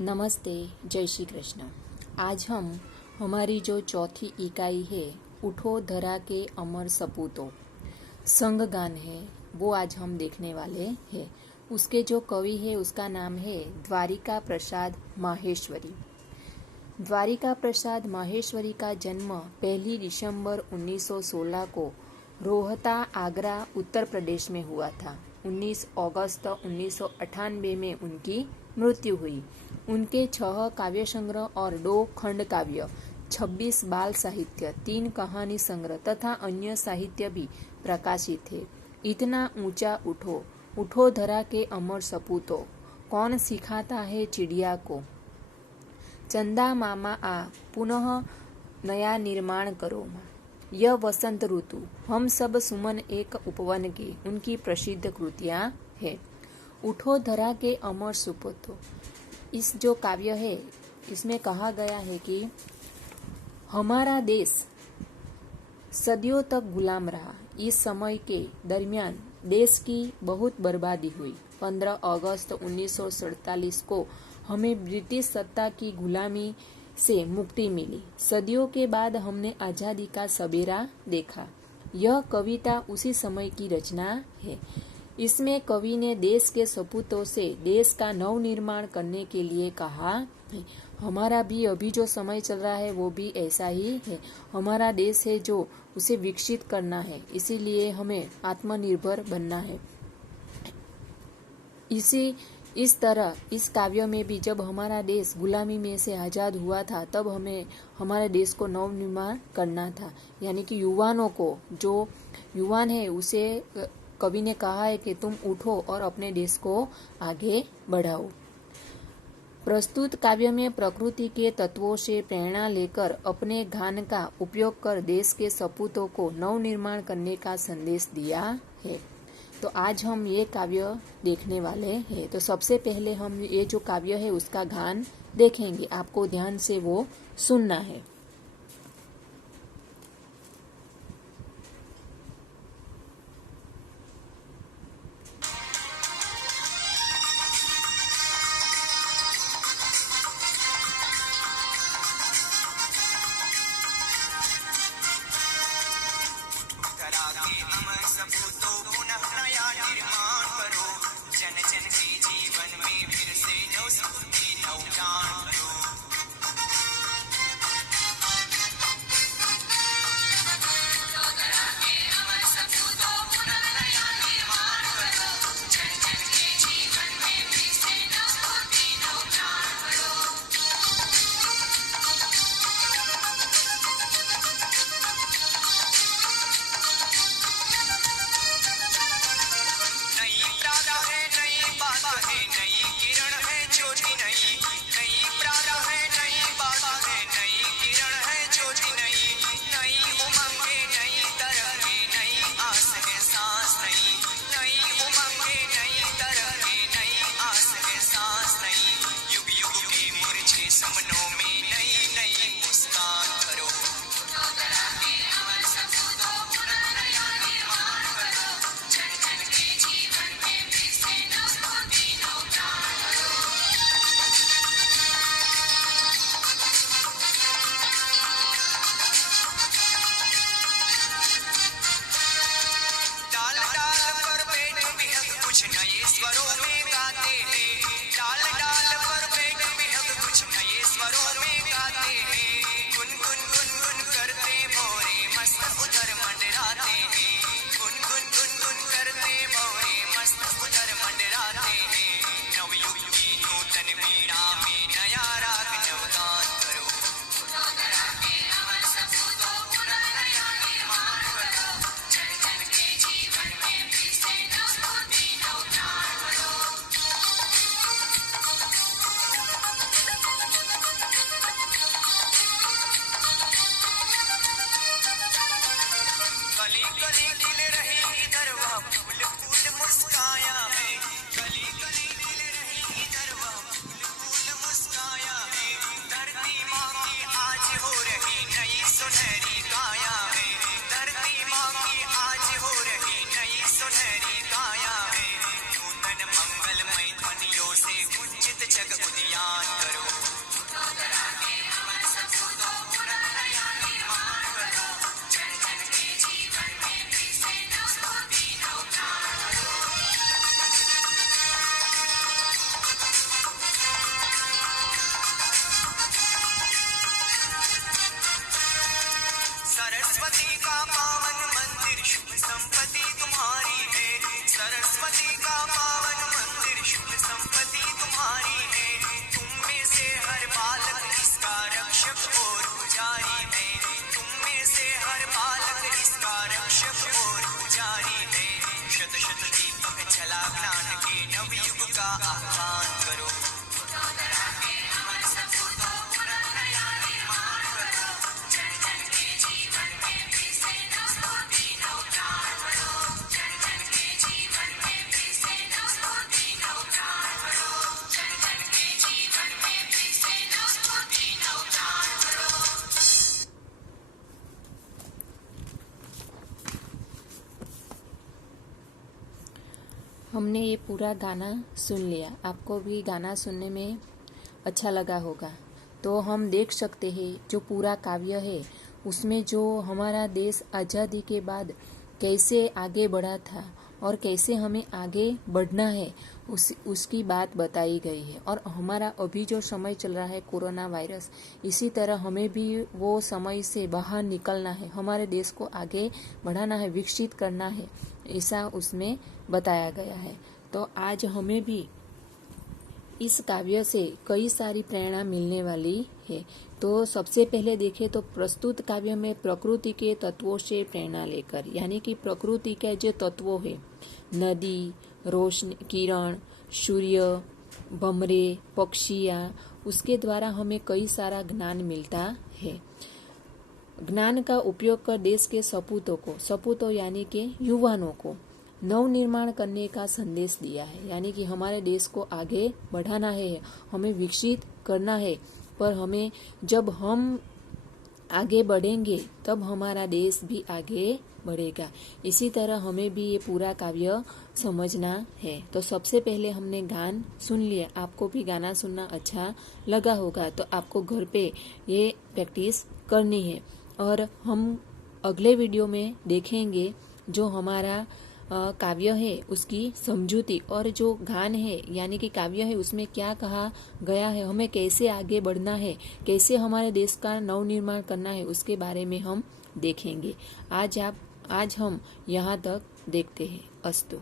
नमस्ते, जय श्री कृष्ण। आज हम हमारी जो चौथी इकाई है उठो धरा के अमर सपूतों संग गान है वो आज हम देखने वाले हैं। उसके जो कवि है उसका नाम है द्वारिका प्रसाद माहेश्वरी। द्वारिका प्रसाद माहेश्वरी का जन्म 1 दिसंबर 1916 को रोहता, आगरा, उत्तर प्रदेश में हुआ था। 19 अगस्त 1998 में उनकी मृत्यु हुई। उनके 6 काव्य संग्रह और 2 खंड काव्य, 26 बाल साहित्य, 3 कहानी संग्रह तथा अन्य साहित्य भी प्रकाशित थे। इतना ऊंचा उठो, उठो धरा के अमर सपूतों, कौन सिखाता है चिड़िया को। चंदा मामा आ पुनः नया निर्माण करो। यह वसंत ऋतु, हम सब सुमन एक उपवन के, उनकी प्रसिद्ध कृतियां है। उठो धरा के अमर सपूतों, इस जो काव्य है इसमें कहा गया है कि हमारा देश सदियों तक गुलाम रहा। इस समय के दरमियान देश की बहुत बर्बादी हुई। 15 अगस्त 1947 को हमें ब्रिटिश सत्ता की गुलामी से मुक्ति मिली। सदियों के बाद हमने आजादी का सबेरा देखा। यह कविता उसी समय की रचना है। इसमें कवि ने देश के सपूतों से देश का नव निर्माण करने के लिए कहा है। हमारा भी अभी जो समय चल रहा है वो भी ऐसा ही है। हमारा देश है जो उसे विकसित करना है, इसीलिए हमें आत्मनिर्भर बनना है। इस तरह इस काव्य में भी जब हमारा देश गुलामी में से आज़ाद हुआ था तब हमें हमारे देश को नव निर्माण करना था। यानी कि युवानों को, जो युवान है उसे कवि ने कहा है कि तुम उठो और अपने देश को आगे बढ़ाओ। प्रस्तुत काव्य में प्रकृति के तत्वों से प्रेरणा लेकर अपने गान का उपयोग कर देश के सपूतों को नव निर्माण करने का संदेश दिया है। तो आज हम ये काव्य देखने वाले हैं। तो सबसे पहले हम ये जो काव्य है उसका गान देखेंगे। आपको ध्यान से वो सुनना है। जन जन के जीवन में फिर से नव स्फूर्ति नवजान करो। सपनों में नई नई मुस्कान करो। जन जन के जीवन में फिर से नव स्फूर्ति नवजान करो। डाल डाल पर बैठ बेहद कुछ नए स्वरों में गाते हैं। डाल डाल पर बैठ बेहद कुछ नए स्वरों में गाते हैं। गुन गुन गुन गुन करते मोरे मस्त उधर मंडराते हैं। गुन गुन गुन गुन करते मोरे मस्त उधर मंडराते हैं। नवयुग की नूतन वीणा में नया राग नवगान करो। जन जन के जीवन में फिर से नव स्फूर्ति नवजान करो। गली गली खिल रही इधर वह फूल फूल मुस्काया है। गली गली खिल रही इधर वह फूल फूल मुस्काया है। धरती माँ की आज हो रही नई सुनहरी काया है। धरती माँ की आज हो रही नई सुनहरी काया है। नूतन मंगलमय ध्वनियों से गुंजित जग उद्यान करो। सरस्वती का पावन मंदिर शुभ संपत्ति तुम्हारी है, सरस्वती का पावन मंदिर शुभ संपत्ति तुम्हारी है। तुम में से हर बालक इसका रक्षक और पुजारी है, तुम में से हर बालक इसका रक्षक और पुजारी है। शत शत दीपक जला ज्ञान के नवयुग का आह्वान करो, हमने ये पूरा गाना सुन लिया। आपको भी गाना सुनने में अच्छा लगा होगा। तो हम देख सकते हैं जो पूरा काव्य है उसमें जो हमारा देश आज़ादी के बाद कैसे आगे बढ़ा था और कैसे हमें आगे बढ़ना है उसकी बात बताई गई है। और हमारा अभी जो समय चल रहा है कोरोना वायरस, इसी तरह हमें भी वो समय से बाहर निकलना है, हमारे देश को आगे बढ़ाना है, विकसित करना है, ऐसा उसमें बताया गया है। तो आज हमें भी इस काव्य से कई सारी प्रेरणा मिलने वाली है। तो सबसे पहले देखें तो प्रस्तुत काव्य में प्रकृति के तत्वों से प्रेरणा लेकर, यानी कि प्रकृति के जो तत्वों है, नदी, रोशनी, किरण, सूर्य, भमरे, पक्षियाँ, उसके द्वारा हमें कई सारा ज्ञान मिलता है। ज्ञान का उपयोग कर देश के सपूतों यानी कि युवाओं को नव निर्माण करने का संदेश दिया है। यानी कि हमारे देश को आगे बढ़ाना है, हमें विकसित करना है, पर हमें जब हम आगे बढ़ेंगे तब हमारा देश भी आगे बढ़ेगा। इसी तरह हमें भी ये पूरा काव्य समझना है। तो सबसे पहले हमने गान सुन लिया। आपको भी गाना सुनना अच्छा लगा होगा, तो आपको घर पे ये प्रैक्टिस करनी है। और हम अगले वीडियो में देखेंगे जो हमारा काव्य है उसकी समझूती, और जो गान है यानी कि काव्य है उसमें क्या कहा गया है, हमें कैसे आगे बढ़ना है, कैसे हमारे देश का नवनिर्माण करना है, उसके बारे में हम देखेंगे। आज हम यहाँ तक देखते हैं। अस्तु।